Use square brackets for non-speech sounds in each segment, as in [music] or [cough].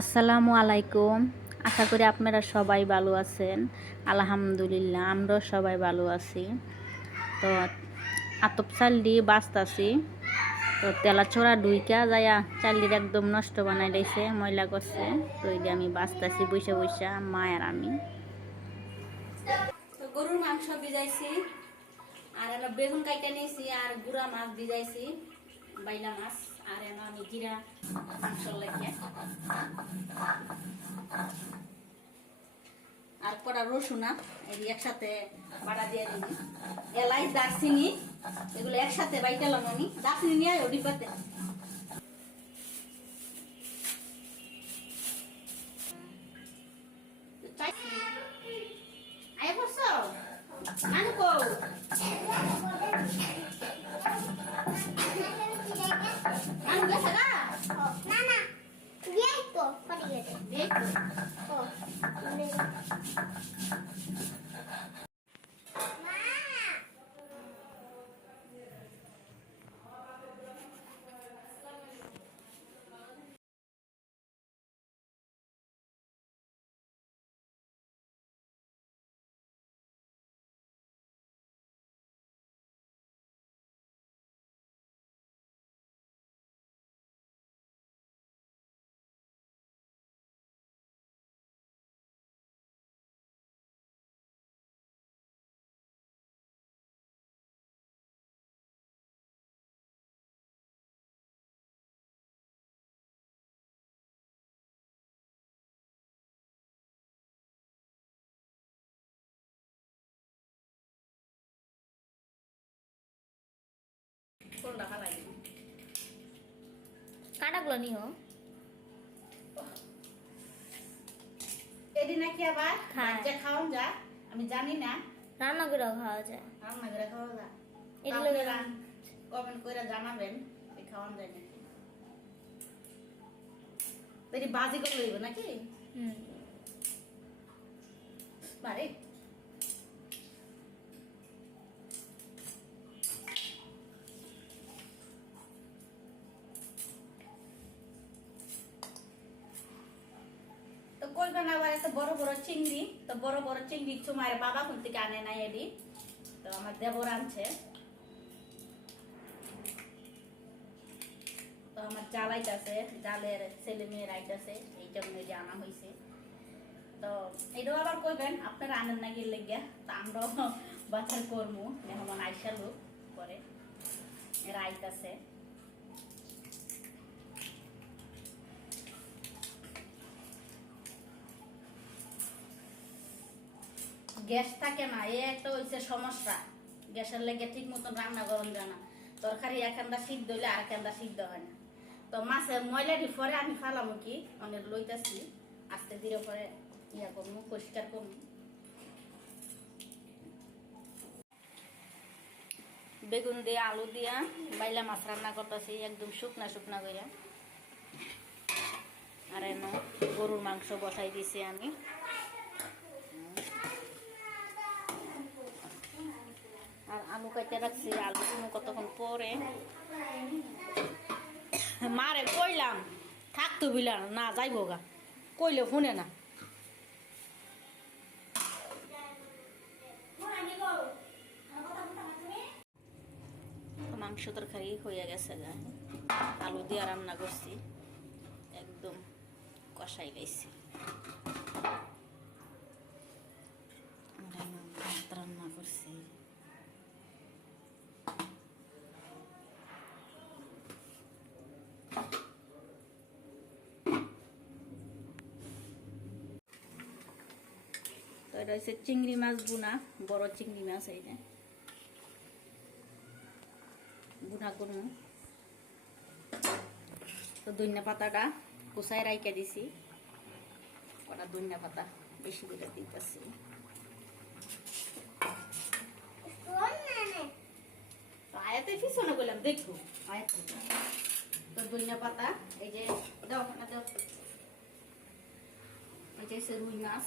আসসালামু আলাইকুম। আশা করি আপনারা সবাই ভালো আছেন। আলহামদুলিল্লাহ, আমরাও সবাই ভালো আছি। তো আতপ চাল দিয়ে বাঁচতাছি। তো তেলা ছোড়া ডুইকা যায়া চালির একদম নষ্ট বানাই দিয়েছে, ময়লা করছে। তো এই আমি বাঁচতাছি বৈশা বৈশা মা আর আমি। গরুর মাংস ভিজাইছি, আর বেগুন কাইটা নিয়েছি, আর গুড়া মাছ ভিজাইছি, বাইলা মাছ। আর এনে আমি জিরা মাংস লাগে আর কটা রসুন এই একসাথে বাটা দিয়ে দিবি। এলাই দারচিনি, এগুলো একসাথে বাইটালাম আমি। দারচিনি নিয়ে ওডি পাতে আয় বসো নানু Bigfoot. কোনটা ভালো লাগে কাটাগুলো নিও। এদিন নাকি আবার হ্যাঁ। বাচ্চা খাওয়ান যা আমি জানি না। রান্না করে খাওয়া যায়? রান্না করে খাওয়া যা এগুলো কমেন্ট করে জানাবেন এই খাওয়ান যায় নাকি? বাজি করে লইব নাকি? হুম। বারে। কইবেন আবার বড় বড় চিংড়ি, তো বড় বড় চিংড়ি চুমারে বাবা কোন থেকে আনে নাই এডি। তো আমার দেবর আনছে। তো আমার জাল আইতাছে, জালের ছেলে মেয়ের আইতাছে, এই জন্য যে আনা হয়েছে তো এটাও আবার কইবেন আপনারা আনেন না গিয়ে লেগে তো আমরাও [laughs] বাচ্চার করমু, মেহমান আইসা লোক করে এরা আইতাছে। গ্যাস থাকে না এ একটা হচ্ছে সমস্যা। গ্যাসের লেগে ঠিক মতন রান্না গরম যায় না। তরকারি এখানটা সিদ্ধ হইলে আর এখানটা সিদ্ধ হয় না। তো মাছের ময়লাটি পরে আমি ফালামো কি? অনেক লইতাছি। আস্তে ধীরে পরে ইয়া করব পরিষ্কার করব বেগুন দিয়ে আলু দিয়া বাইলা মাছ রান্না করতেছি, একদম শুকনা শুকনা করে আর এমন গরুর মাংস বসাই দিছি আমি আর আলু কাটতে রাখছি, আলু তুমি কতক্ষণ পরে? মারে কইলাম থাকতো বিলা না যাইব গা। কইলে শুনে না। মাংস তরকারি হয়ে গেছে গা। আলু দিয়ে রান্না করছি, একদম কষাই গেছি ভাত রান্না করছি তো এটা হচ্ছে চিংড়ি মাছ বুনা বড় চিংড়ি মাছ এই যে বুনা করুন তো দইনা পাতাটা কুচাই রাইকা দিছি ওটা দইনা পাতা বেশি করে দিতেছি আয়াতে পিছনে বললাম দেখব আয়াতে তো দইনা পাতা যে এই যে রুই মাছ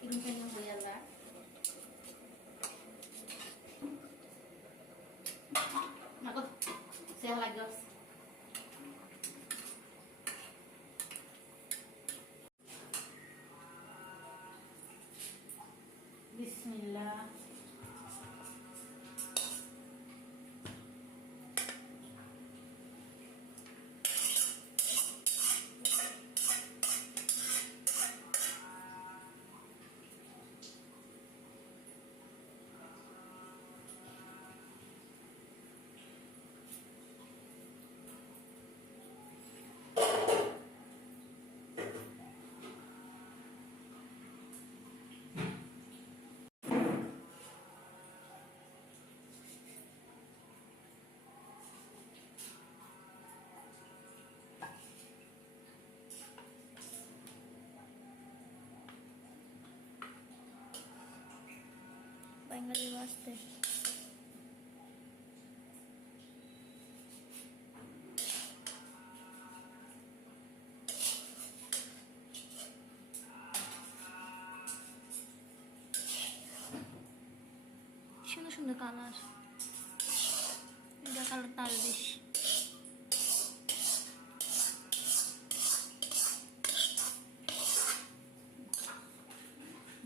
কিনু কিনু হয়ে যায় Nako, saya lagi guys. Bismillah. বাঙালি বাঁচতে সুন্দর সুন্দর কালার এটা কালারটা আরও বেশি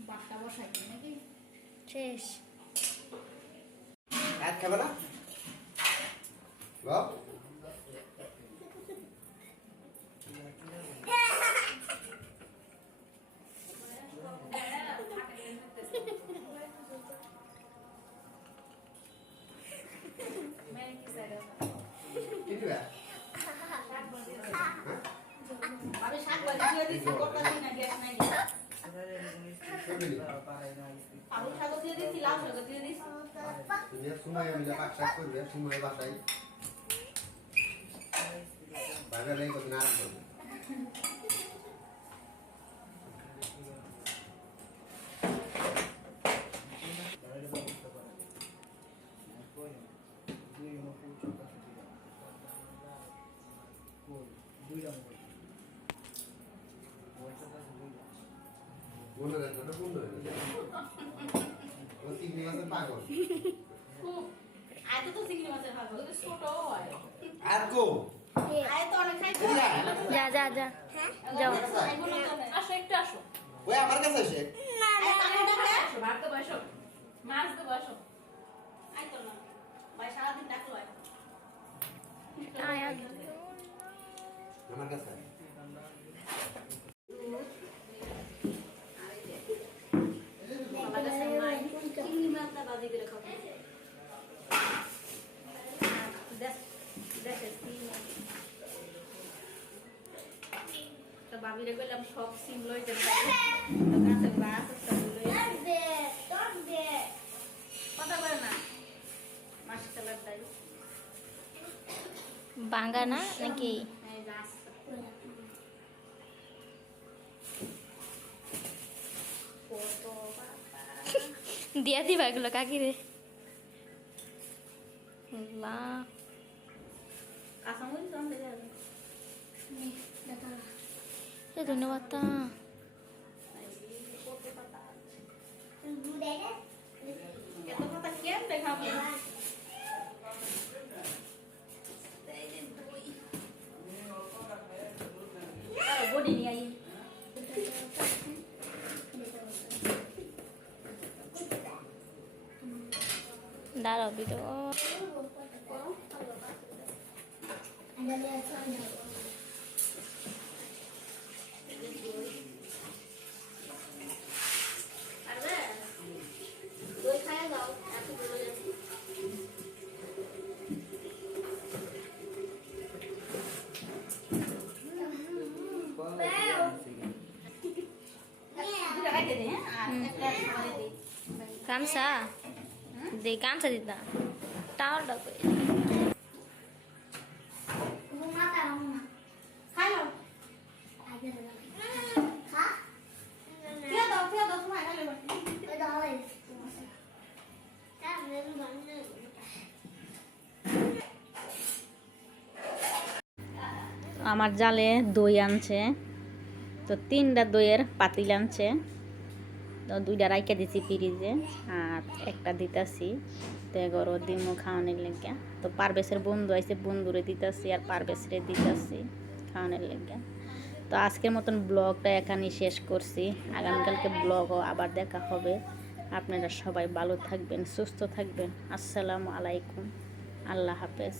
বাটটা বসাই দিই নাকি শেষ এক খাবে না বাপ কিছু না আমি শাক ভাজি দিয়ে দিচ্ছি করতেছি না গ্যাস নাই আলু শাক দিয়ে দিচ্ছি লাউ শাক দিয়ে দিচ্ছি তুমি সময় আমি পাক শাক করবে সময় বাসাই বাইরে নেই কত না করবে মনে রাখবে না মনে রাখবে ও তিন মাসের পাগল। খুব আয় তো চিংড়ি মাছের ওগুলো ছোট হয়। আর কো? অনেক যা যা যা। যাও। আসো একটু আসো। ওই আমার কাছে ভাত। মাছ না। ভাই সারাদিন ডাকলো আয়। আয় আয়। আমার কাছে আয়। আমার কাছে নাই। চিংড়ি মাছটা ভাজি করে খাব। দেখ, দেখে, চিংড়ি। তো ভাবিরে কইলাম সব সিম। কাছে কথা বলে না। দাই বাঙ্গা না নাকি? বাবা। দিয়া দিবা এগুলো কাকি রে লা এ ধন্যবাদ তা কত পাতা এত পাতা গামছা? দে কামসা দিতা টাওয়ারটা করে আমার জালে দই আনছে। তো তিনটা দইয়ের পাতিল আনছে। দুইটা রাইখে দিছি ফ্রিজে আর একটা দিতাছি। তো এগারো দিমো খাওয়ানোর লেগে। তো পারবেশের বন্ধু আইসে বন্ধুরে দিতাছি আর পারবেশরে দিতাছি খাওয়ানোর লেগে। তো আজকের মতন ব্লগটা এখানেই শেষ করছি। আগামীকালকে ব্লগও আবার দেখা হবে। আপনারা সবাই ভালো থাকবেন, সুস্থ থাকবেন। আসসালামু আলাইকুম। আল্লাহ হাফেজ।